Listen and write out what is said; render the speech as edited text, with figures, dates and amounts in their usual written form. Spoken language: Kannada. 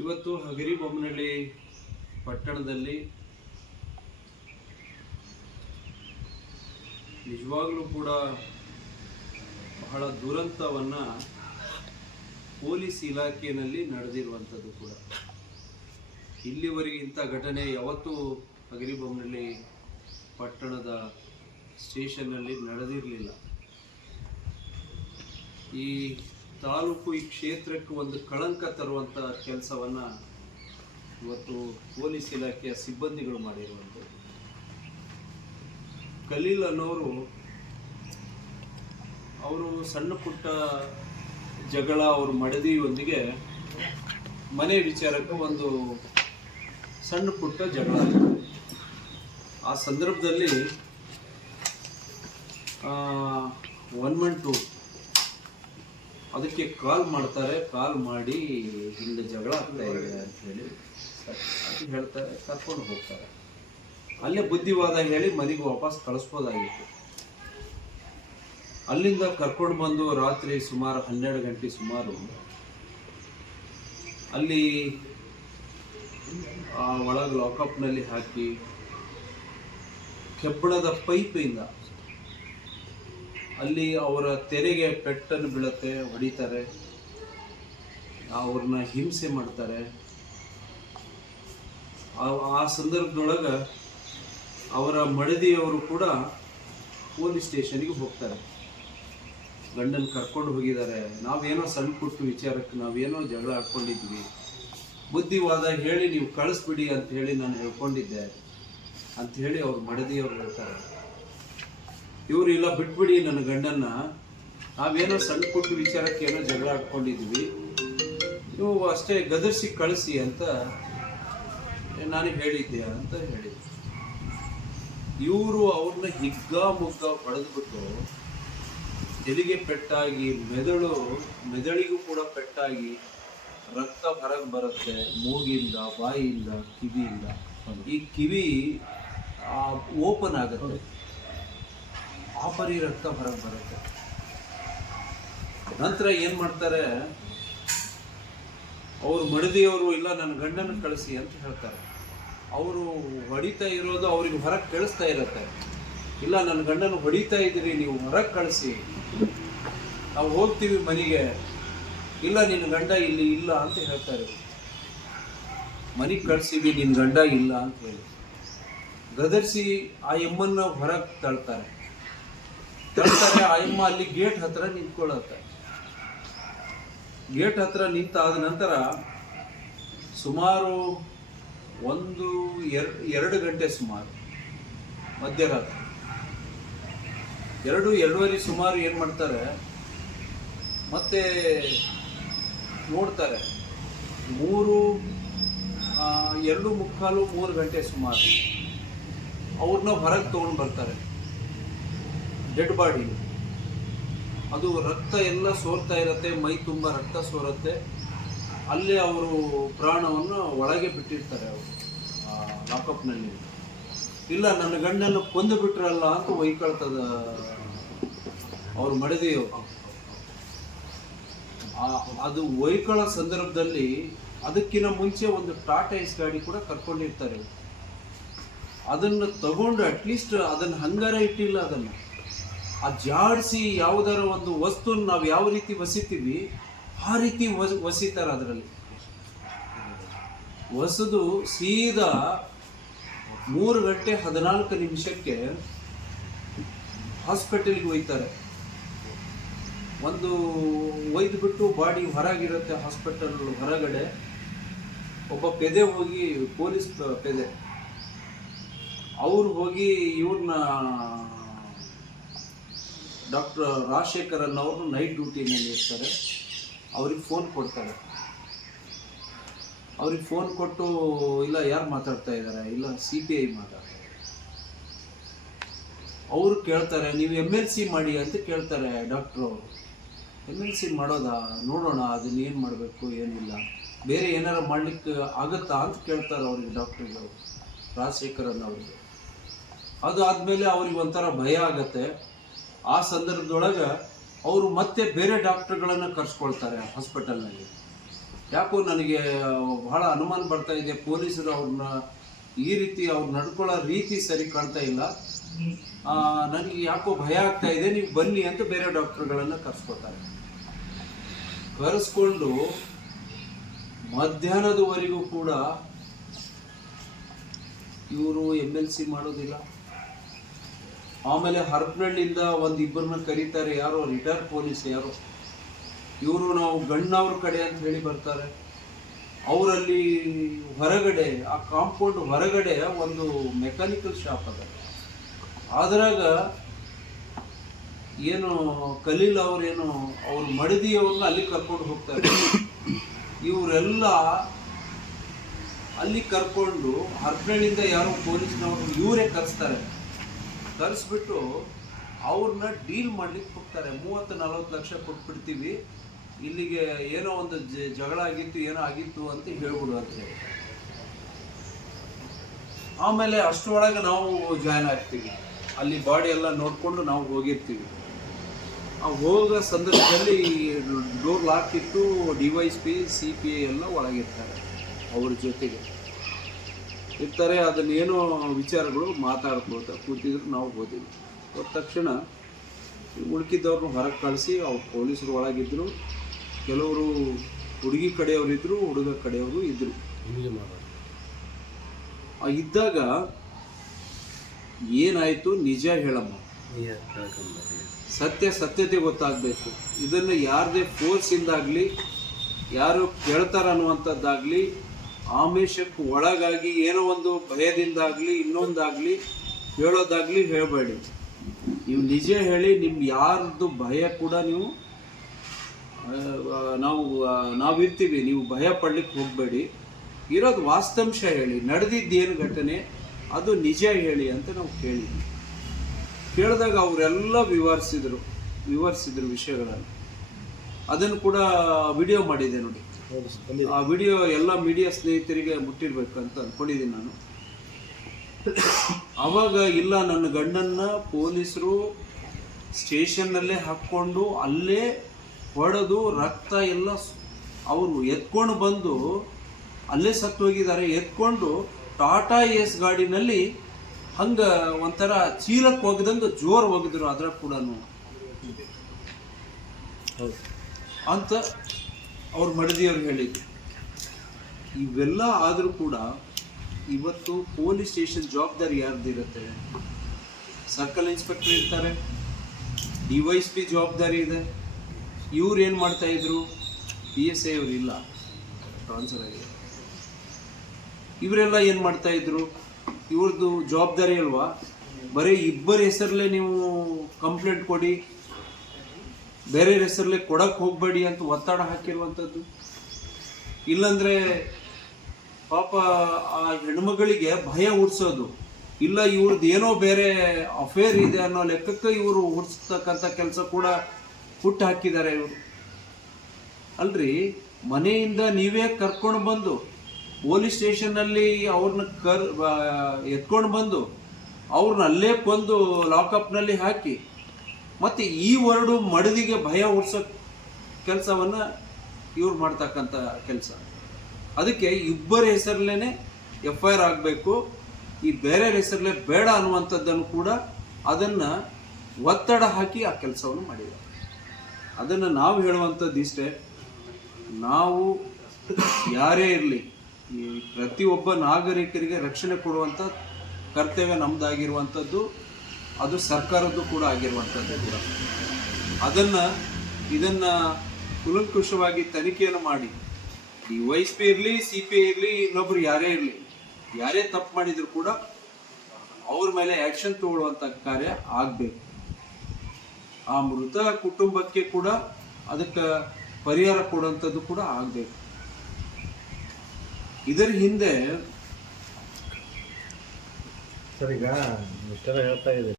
ಇವತ್ತು ಹಗರಿಬೊಮ್ಮನಹಳ್ಳಿ ಪಟ್ಟಣದಲ್ಲಿ ನಿಜವಾಗ್ಲೂ ಕೂಡ ಬಹಳ ದುರಂತವನ್ನು ಪೊಲೀಸ್ ಇಲಾಖೆಯಲ್ಲಿ ನಡೆದಿರುವಂಥದ್ದು ಕೂಡ. ಇಲ್ಲಿವರೆಗೆ ಇಂಥ ಘಟನೆ ಯಾವತ್ತೂ ಹಗರಿಬೊಮ್ಮನಹಳ್ಳಿ ಪಟ್ಟಣದ ಸ್ಟೇಷನ್ನಲ್ಲಿ ನಡೆದಿರಲಿಲ್ಲ. ಈ ತಾಲೂಕು, ಈ ಕ್ಷೇತ್ರಕ್ಕೆ ಒಂದು ಕಳಂಕ ತರುವಂಥ ಕೆಲಸವನ್ನು ಇವತ್ತು ಪೊಲೀಸ್ ಇಲಾಖೆಯ ಸಿಬ್ಬಂದಿಗಳು ಮಾಡಿರುವಂಥದ್ದು. ಖಲೀಲ್ ಅನ್ನೋರು ಅವರು ಸಣ್ಣ ಪುಟ್ಟ ಜಗಳ ಅವ್ರ ಮಡದಿಯೊಂದಿಗೆ ಮನೆ ವಿಚಾರಕ್ಕೆ ಒಂದು ಸಣ್ಣ ಪುಟ್ಟ ಜಗಳ ಆಯಿತು. ಆ ಸಂದರ್ಭದಲ್ಲಿ 112 ಅದಕ್ಕೆ ಕಾಲ್ ಮಾಡ್ತಾರೆ. ಕಾಲ್ ಮಾಡಿ ಹಿಂದೆ ಜಗಳ ಆಗ್ತಾ ಇದೆ ಅಂತ ಹೇಳಿ ಅದು ಹೇಳ್ತಾರೆ, ಕರ್ಕೊಂಡು ಹೋಗ್ತಾರೆ. ಅಲ್ಲೇ ಬುದ್ಧಿವಾದ ಹೇಳಿ ಮನೆಗೆ ವಾಪಸ್ ಕಳಿಸ್ಬೋದಾಗಿತ್ತು. ಅಲ್ಲಿಂದ ಕರ್ಕೊಂಡು ಬಂದು ರಾತ್ರಿ ಸುಮಾರು 12 ಗಂಟೆ ಸುಮಾರು ಅಲ್ಲಿ ಒಳಗೆ ಲಾಕಪ್ನಲ್ಲಿ ಹಾಕಿ ಕೆಬ್ಬಣದ ಪೈಪಿಂದ ಅಲ್ಲಿ ಅವರ ತೆರೆಗೆ ಪೆಟ್ಟನ್ನು ಬೀಳುತ್ತೆ, ಹೊಡಿತಾರೆ, ಅವ್ರನ್ನ ಹಿಂಸೆ ಮಾಡ್ತಾರೆ. ಆ ಸಂದರ್ಭದೊಳಗೆ ಅವರ ಮಡದಿಯವರು ಕೂಡ ಪೊಲೀಸ್ ಸ್ಟೇಷನ್ಗೆ ಹೋಗ್ತಾರೆ. ಗಂಡನ ಕರ್ಕೊಂಡು ಹೋಗಿದ್ದಾರೆ, ನಾವೇನೋ ಸಣ್ಣ ಪುಟ್ಟ ವಿಚಾರಕ್ಕೆ ನಾವೇನೋ ಜಗಳ ಹಾಕ್ಕೊಂಡಿದ್ವಿ, ಬುದ್ಧಿವಾದ ಹೇಳಿ ನೀವು ಕಳಿಸ್ಬಿಡಿ ಅಂತ ಹೇಳಿ ನಾನು ಹೇಳ್ಕೊಂಡಿದ್ದೆ ಅಂತ ಹೇಳಿ ಅವ್ರ ಮಡದಿಯವರು ಹೇಳ್ತಾರೆ. ಇವರು ಇಲ್ಲ, ಬಿಟ್ಬಿಡಿ ನನ್ನ ಗಂಡನ್ನ, ನಾವೇನೋ ಸಣ್ಣ ಪುಟ್ಟ ವಿಚಾರಕ್ಕೆ ಏನೋ ಜಗಳ ಹಾಕ್ಕೊಂಡಿದ್ವಿ, ನೀವು ಅಷ್ಟೇ ಗದರ್ಸಿ ಕಳಿಸಿ ಅಂತ ನಾನು ಹೇಳಿದ್ದೆ ಅಂತ ಹೇಳಿದ್ರು. ಇವರು ಅವ್ರನ್ನ ಹಿಗ್ಗಾಮುಗ್ಗ ಹೊಡೆದ್ಬಿಟ್ಟು ಎಲಿಗೆ ಪೆಟ್ಟಾಗಿ ಮೆದುಳಿಗೂ ಕೂಡ ಪೆಟ್ಟಾಗಿ ರಕ್ತ ಹೊರಗೆ ಬರುತ್ತೆ, ಮೂಗಿಂದ, ಬಾಯಿಯಿಂದ, ಕಿವಿಯಿಂದ. ಈ ಕಿವಿ ಓಪನ್ ಆಗುತ್ತೆ, ಆಪರಿ ರಕ್ತ ಹೊರಗೆ ಬರುತ್ತೆ. ನಂತರ ಏನು ಮಾಡ್ತಾರೆ, ಅವರು ಮಡದಿಯವರು ಇಲ್ಲ ನನ್ನ ಗಂಡನ ಕಳಿಸಿ ಅಂತ ಹೇಳ್ತಾರೆ. ಅವರು ಹೊಡಿತಾ ಇರೋದು ಅವ್ರಿಗೆ ಹೊರಗೆ ಕೇಳಿಸ್ತಾ ಇರುತ್ತೆ. ಇಲ್ಲ ನನ್ನ ಗಂಡನ ಹೊಡಿತಾ ಇದ್ದೀರಿ, ನೀವು ಹೊರಗೆ ಕಳಿಸಿ, ನಾವು ಹೋಗ್ತೀವಿ ಮನೆಗೆ. ಇಲ್ಲ ನಿನ್ನ ಗಂಡ ಇಲ್ಲಿ ಇಲ್ಲ ಅಂತ ಹೇಳ್ತಾರೆ. ಮನೆಗೆ ಕಳಿಸಿವಿ, ನಿನ್ನ ಗಂಡ ಇಲ್ಲ ಅಂತ ಹೇಳಿ ಗದರ್ಸಿ ಆ ಎಮ್ಮನ್ನ ಹೊರಗೆ ತಳ್ತಾರೆ. ಆ ಎಮ್ಮ ಅಲ್ಲಿ ಗೇಟ್ ಹತ್ರ ನಿಂತ್ಕೊಳ್ಳುತ್ತೆ. ಗೇಟ್ ಹತ್ರ ನಿಂತಾದ ನಂತರ ಸುಮಾರು 1-2 ಗಂಟೆ ಸುಮಾರು ಮಧ್ಯರಾತ್ರಿ 2-2:30 ಸುಮಾರು ಏನು ಮಾಡ್ತಾರೆ, ಮತ್ತೆ ನೋಡ್ತಾರೆ 2:45-3 ಗಂಟೆ ಸುಮಾರು ಅವ್ರನ್ನ ಹೊರಗೆ ತೊಗೊಂಡು ಬರ್ತಾರೆ. ಡೆಡ್ ಬಾಡಿ, ಅದು ರಕ್ತ ಎಲ್ಲ ಸೋರ್ತಾ ಇರುತ್ತೆ, ಮೈ ತುಂಬ ರಕ್ತ ಸೋರುತ್ತೆ. ಅಲ್ಲೇ ಅವರು ಪ್ರಾಣವನ್ನು ಒಳಗೆ ಬಿಟ್ಟಿರ್ತಾರೆ ಅವರು ಲಾಕಪ್ನಲ್ಲಿ. ಇಲ್ಲ ನನ್ನ ಗಂಡನ್ನು ಕೊಂದು ಬಿಟ್ರಲ್ಲ ಅಂತ ಒಯ್ಕೊಳ್ತದ ಅವ್ರ ಮಡದಿಯವರು. ಅದು ಒಯ್ಕೊಳ್ಳೋ ಸಂದರ್ಭದಲ್ಲಿ ಅದಕ್ಕಿಂತ ಮುಂಚೆ ಒಂದು ಟಾಟಾ ಏಸ್ ಗಾಡಿ ಕೂಡ ಕರ್ಕೊಂಡಿರ್ತಾರೆ. ಅದನ್ನು ತಗೊಂಡು ಅಟ್ಲೀಸ್ಟ್ ಅದನ್ನು ಹಂಗಾರ ಇಟ್ಟಿಲ್ಲ, ಅದನ್ನು ಜಾಡಿಸಿ ಯಾವುದರ ಒಂದು ವಸ್ತುನ ನಾವು ಯಾವ ರೀತಿ ಒಸಿತೀವಿ ಆ ರೀತಿ ಒಸಿತಾರೆ. ಅದರಲ್ಲಿ ಹೊಸದು ಸೀದಾ 3:14 ಹಾಸ್ಪಿಟಲ್ಗೆ ಒಯ್ತಾರೆ. ಒಂದು ಒಯ್ದು ಬಿಟ್ಟು ಬಾಡಿ ಹೊರಗಿರುತ್ತೆ, ಹಾಸ್ಪಿಟಲ್ ಹೊರಗಡೆ ಒಬ್ಬ ಪೆದೆ ಹೋಗಿ, ಪೊಲೀಸ್ ಪೆದೆ ಅವ್ರು ಹೋಗಿ ಇವ್ರನ್ನ ಡಾಕ್ಟರ್ ರಾಜಶೇಖರ್ ಅನ್ನೋರು ನೈಟ್ ಡ್ಯೂಟಿನಲ್ಲಿ ಇರ್ತಾರೆ. ಅವ್ರಿಗೆ ಫೋನ್ ಕೊಡ್ತಾರೆ. ಅವ್ರಿಗೆ ಫೋನ್ ಕೊಟ್ಟು ಇಲ್ಲ ಯಾರು ಮಾತಾಡ್ತಾ ಇದ್ದಾರೆ, ಇಲ್ಲ CPI ಮಾತಾಡ್ತಾರೆ. ಅವರು ಕೇಳ್ತಾರೆ ನೀವು MLC ಮಾಡಿ ಅಂತ ಕೇಳ್ತಾರೆ ಡಾಕ್ಟ್ರು ಅವರು. MLC ಮಾಡೋದಾ, ನೋಡೋಣ ಅದನ್ನ ಏನು ಮಾಡಬೇಕು ಏನಿಲ್ಲ, ಬೇರೆ ಏನಾರು ಮಾಡಲಿಕ್ಕೆ ಆಗುತ್ತಾ ಅಂತ ಕೇಳ್ತಾರೆ ಅವ್ರಿಗೆ, ಡಾಕ್ಟ್ರಿಗೆ, ಅವರು ರಾಜಶೇಖರ್ ಅನ್ನೋರಿಗೆ. ಅದು ಆದಮೇಲೆ ಅವ್ರಿಗೆ ಒಂಥರ ಭಯ ಆಗತ್ತೆ. ಆ ಸಂದರ್ಭದೊಳಗೆ ಅವರು ಮತ್ತೆ ಬೇರೆ ಡಾಕ್ಟರ್ಗಳನ್ನು ಕರೆಸ್ಕೊಳ್ತಾರೆ ಹಾಸ್ಪಿಟಲ್ನಲ್ಲಿ. ಯಾಕೋ ನನಗೆ ಬಹಳ ಅನುಮಾನ ಬರ್ತಾ ಇದೆ, ಪೊಲೀಸರು ಅವ್ರನ್ನ ಈ ರೀತಿ ಅವ್ರು ನಡ್ಕೊಳ್ಳೋ ರೀತಿ ಸರಿ ಕಾಣ್ತಾ ಇಲ್ಲ, ನನಗೆ ಯಾಕೋ ಭಯ ಆಗ್ತಾ ಇದೆ, ನೀವು ಬನ್ನಿ ಅಂತ ಬೇರೆ ಡಾಕ್ಟರ್ಗಳನ್ನು ಕರೆಸ್ಕೊತಾರೆ. ಕರೆಸ್ಕೊಂಡು ಮಧ್ಯಾಹ್ನದವರೆಗೂ ಕೂಡ ಇವರು MLC ಮಾಡೋದಿಲ್ಲ. ಆಮೇಲೆ ಹರಪನಹಳ್ಳಿಯಿಂದ ಒಂದಿಬ್ಬರನ್ನ ಕರೀತಾರೆ, ಯಾರೋ ರಿಟೈರ್ಡ್ ಪೊಲೀಸ್ ಯಾರೋ, ಇವರು ನಾವು ಗಣ್ಣವ್ರ ಕಡೆ ಅಂತ ಹೇಳಿ ಬರ್ತಾರೆ. ಅವರಲ್ಲಿ ಹೊರಗಡೆ ಆ ಕಾಂಪೌಂಡ್ ಹೊರಗಡೆ ಒಂದು ಮೆಕ್ಯಾನಿಕಲ್ ಶಾಪ್ ಅದ. ಅದ್ರಾಗ ಏನು ಖಲೀಲ್ ಅವ್ರೇನು ಅವ್ರ ಮಡದಿಯವ್ರನ್ನ ಅಲ್ಲಿ ಕರ್ಕೊಂಡು ಹೋಗ್ತಾರೆ. ಇವರೆಲ್ಲ ಅಲ್ಲಿ ಕರ್ಕೊಂಡು ಹರಪನಹಳ್ಳಿಯಿಂದ ಯಾರೋ ಪೊಲೀಸ್ನವರು ಇವರೇ ಕರೆಸ್ತಾರೆ. ಕರೆಸ್ಬಿಟ್ಟು ಅವ್ರನ್ನ ಡೀಲ್ ಮಾಡ್ಲಿಕ್ಕೆ ಹೋಗ್ತಾರೆ. 30-40 ಲಕ್ಷ ಕೊಟ್ಬಿಡ್ತೀವಿ, ಇಲ್ಲಿಗೆ ಏನೋ ಒಂದು ಜಗಳ ಆಗಿತ್ತು, ಏನೋ ಆಗಿತ್ತು ಅಂತ ಹೇಳ್ಬಿಡು ಅಂತ ಹೇಳಿ. ಆಮೇಲೆ ಅಷ್ಟರೊಳಗೆ ನಾವು ಜಾಯ್ನ್ ಆಗ್ತೀವಿ. ಅಲ್ಲಿ ಬಾಡಿ ಎಲ್ಲ ನೋಡಿಕೊಂಡು ನಾವು ಹೋಗಿರ್ತೀವಿ. ಆ ಹೋಗೋ ಸಂದರ್ಭದಲ್ಲಿ ಡೋರ್ ಲಾಕ್ ಇಟ್ಟು DYSP CPI ಎಲ್ಲ ಒಳಗಿರ್ತಾರೆ, ಅವ್ರ ಜೊತೆಗೆ ಇರ್ತಾರೆ. ಅದನ್ನೇನೋ ವಿಚಾರಗಳು ಮಾತಾಡ್ಕೋತ ಕೂತಿದ್ರು. ನಾವು ಹೋದಿವಿ. ಹೋದ ತಕ್ಷಣ ಉಳ್ಕಿದ್ದವ್ರನ್ನ ಹೊರಗೆ ಕಳಿಸಿ ಅವ್ರು ಪೊಲೀಸರು ಒಳಗಿದ್ರು. ಕೆಲವರು ಹುಡುಗಿ ಕಡೆಯವರಿದ್ರು, ಹುಡುಗ ಕಡೆಯವರು ಇದ್ರು. ಇದ್ದಾಗ ಏನಾಯಿತು ನಿಜ ಹೇಳಮ್ಮ, ಸತ್ಯತೆ ಗೊತ್ತಾಗಬೇಕು. ಇದನ್ನು ಯಾರದೇ ಫೋರ್ಸಿಂದಾಗಲಿ, ಯಾರು ಕೇಳ್ತಾರ ಅನ್ನುವಂಥದ್ದಾಗಲಿ, ಆಮಿಷಕ್ಕೆ ಒಳಗಾಗಿ ಏನೋ ಒಂದು ಭಯದಿಂದಾಗಲಿ ಇನ್ನೊಂದಾಗಲಿ ಹೇಳೋದಾಗಲಿ ಹೇಳಬೇಡಿ. ನೀವು ನಿಜ ಹೇಳಿ. ನಿಮ್ಗೆ ಯಾರ್ದು ಭಯ ಕೂಡ ನೀವು ನಾವಿರ್ತೀವಿ, ನೀವು ಭಯ ಪಡ್ಲಿಕ್ಕೆ ಹೋಗಬೇಡಿ. ಇರೋದು ವಾಸ್ತವಾಂಶ ಹೇಳಿ, ನಡೆದಿದ್ದೇನು ಘಟನೆ ಅದು ನಿಜ ಹೇಳಿ ಅಂತ ನಾವು ಕೇಳಿದ್ವಿ. ಕೇಳಿದಾಗ ಅವರೆಲ್ಲ ವಿವರಿಸಿದ್ರು ವಿಷಯಗಳನ್ನು. ಅದನ್ನು ಕೂಡ ವಿಡಿಯೋ ಮಾಡಿದೆ ನೋಡಿ. ಆ ವಿಡಿಯೋ ಎಲ್ಲ ಮೀಡಿಯಾ ಸ್ನೇಹಿತರಿಗೆ ಮುಟ್ಟಿರ್ಬೇಕಂತ ಅಂದ್ಕೊಂಡಿದ್ದೀನಿ ನಾನು. ಆವಾಗ ಇಲ್ಲ, ನನ್ನ ಗಂಡನ್ನ ಪೊಲೀಸರು ಸ್ಟೇಷನ್ನಲ್ಲೇ ಹಾಕ್ಕೊಂಡು ಅಲ್ಲೇ ಹೊಡೆದು ರಕ್ತ ಎಲ್ಲ ಅವರು ಎತ್ಕೊಂಡು ಬಂದು ಅಲ್ಲೇ ಸತ್ತು ಹೋಗಿದ್ದಾರೆ. ಎತ್ಕೊಂಡು ಟಾಟಾ ಏಸ್ ಗಾಡಿನಲ್ಲಿ ಹಂಗೆ ಒಂಥರ ಚೀಲಕ್ಕೆ ಒಗ್ದಂಗೆ ಜೋರು ಒಗೆದ್ರು. ಅದ್ರ ಕೂಡ ಅಂತ ಅವ್ರ ಮಡದಿಯವ್ರು ಹೇಳಿದ್ರು. ಇವೆಲ್ಲ ಆದರೂ ಕೂಡ ಇವತ್ತು ಪೊಲೀಸ್ ಸ್ಟೇಷನ್ ಜವಾಬ್ದಾರಿ ಯಾರ್ದಿರುತ್ತೆ? ಸರ್ಕಲ್ ಇನ್ಸ್ಪೆಕ್ಟರ್ ಇರ್ತಾರೆ, DYSP ಜವಾಬ್ದಾರಿ ಇದೆ. ಇವ್ರು ಏನು ಮಾಡ್ತಾ ಇದ್ರು? PSI ಅವರು ಇಲ್ಲ, ಟ್ರಾನ್ಸ್ಫರ್ ಆಗಿದೆ. ಇವರೆಲ್ಲ ಏನು ಮಾಡ್ತಾ ಇದ್ರು? ಇವ್ರದ್ದು ಜವಾಬ್ದಾರಿ ಅಲ್ವಾ? ಬರೀ ಇಬ್ಬರ ಹೆಸರಲ್ಲೇ ನೀವು ಕಂಪ್ಲೇಂಟ್ ಕೊಡಿ, ಬೇರೆ ಹೆಸರಲ್ಲೇ ಕೊಡಕ್ಕೆ ಹೋಗಬೇಡಿ ಅಂತ ಒತ್ತಡ ಹಾಕಿರುವಂಥದ್ದು. ಇಲ್ಲಂದ್ರೆ ಪಾಪ ಆ ಹೆಣ್ಮಗಳಿಗೆ ಭಯ ಹುಡ್ಸೋದು. ಇಲ್ಲ, ಇವ್ರದ್ದು ಏನೋ ಬೇರೆ ಅಫೇರ್ ಇದೆ ಅನ್ನೋ ಲೆಕ್ಕಕ್ಕೆ ಇವರು ಹುಡ್ಸ್ತಕ್ಕಂಥ ಕೆಲಸ ಕೂಡ ಹುಟ್ಟು ಹಾಕಿದ್ದಾರೆ ಇವರು. ಅಲ್ರಿ, ಮನೆಯಿಂದ ನೀವೇ ಕರ್ಕೊಂಡು ಬಂದು ಪೊಲೀಸ್ ಸ್ಟೇಷನ್ನಲ್ಲಿ ಅವ್ರನ್ನ ಎತ್ಕೊಂಡು ಬಂದು ಅವ್ರನ್ನ ಅಲ್ಲೇ ಕೊಂದು ಲಾಕಪ್ನಲ್ಲಿ ಹಾಕಿ ಮತ್ತೆ ಈ ವರ್ಡು ಮಡದಿಗೆ ಭಯ ಹುಡ್ಸೋ ಕೆಲಸವನ್ನು ಇವ್ರು ಮಾಡ್ತಕ್ಕಂಥ ಕೆಲಸ. ಅದಕ್ಕೆ ಇಬ್ಬರ ಹೆಸರಲ್ಲೇ FIR ಆಗಬೇಕು, ಈ ಬೇರೆ ಹೆಸರಲ್ಲೇ ಬೇಡ ಅನ್ನುವಂಥದ್ದನ್ನು ಕೂಡ ಅದನ್ನು ಒತ್ತಡ ಹಾಕಿ ಆ ಕೆಲಸವನ್ನು ಮಾಡಿದ್ದಾರೆ. ಅದನ್ನು ನಾವು ಹೇಳುವಂಥದ್ದು ಇಷ್ಟೇ, ನಾವು ಯಾರೇ ಇರಲಿ, ಈ ಪ್ರತಿಯೊಬ್ಬ ನಾಗರಿಕರಿಗೆ ರಕ್ಷಣೆ ಕೊಡುವಂಥ ಕರ್ತವ್ಯ ನಮ್ಮದಾಗಿರುವಂಥದ್ದು, ಅದು ಸರ್ಕಾರದ್ದು ಕೂಡ ಆಗಿರುವಂಥದ್ದು ಕೂಡ. ಇದನ್ನು ಕುಲಂಕುಷವಾಗಿ ತನಿಖೆಯನ್ನು ಮಾಡಿ, DYSP ಇರಲಿ, CPI ಇರಲಿ, ಇನ್ನೊಬ್ರು ಯಾರೇ ಇರಲಿ, ಯಾರೇ ತಪ್ಪು ಮಾಡಿದ್ರು ಕೂಡ ಅವ್ರ ಮೇಲೆ ಆ್ಯಕ್ಷನ್ ತಗೊಳ್ಳುವಂಥ ಕಾರ್ಯ ಆಗಬೇಕು. ಆ ಮೃತ ಕುಟುಂಬಕ್ಕೆ ಕೂಡ ಅದಕ್ಕೆ ಪರಿಹಾರ ಕೊಡುವಂಥದ್ದು ಕೂಡ ಆಗಬೇಕು. ಇದರ ಹಿಂದೆ ಸರ್, ಈಗ ಇಷ್ಟೆಲ್ಲ ಹೇಳ್ತಾ ಇದೆ,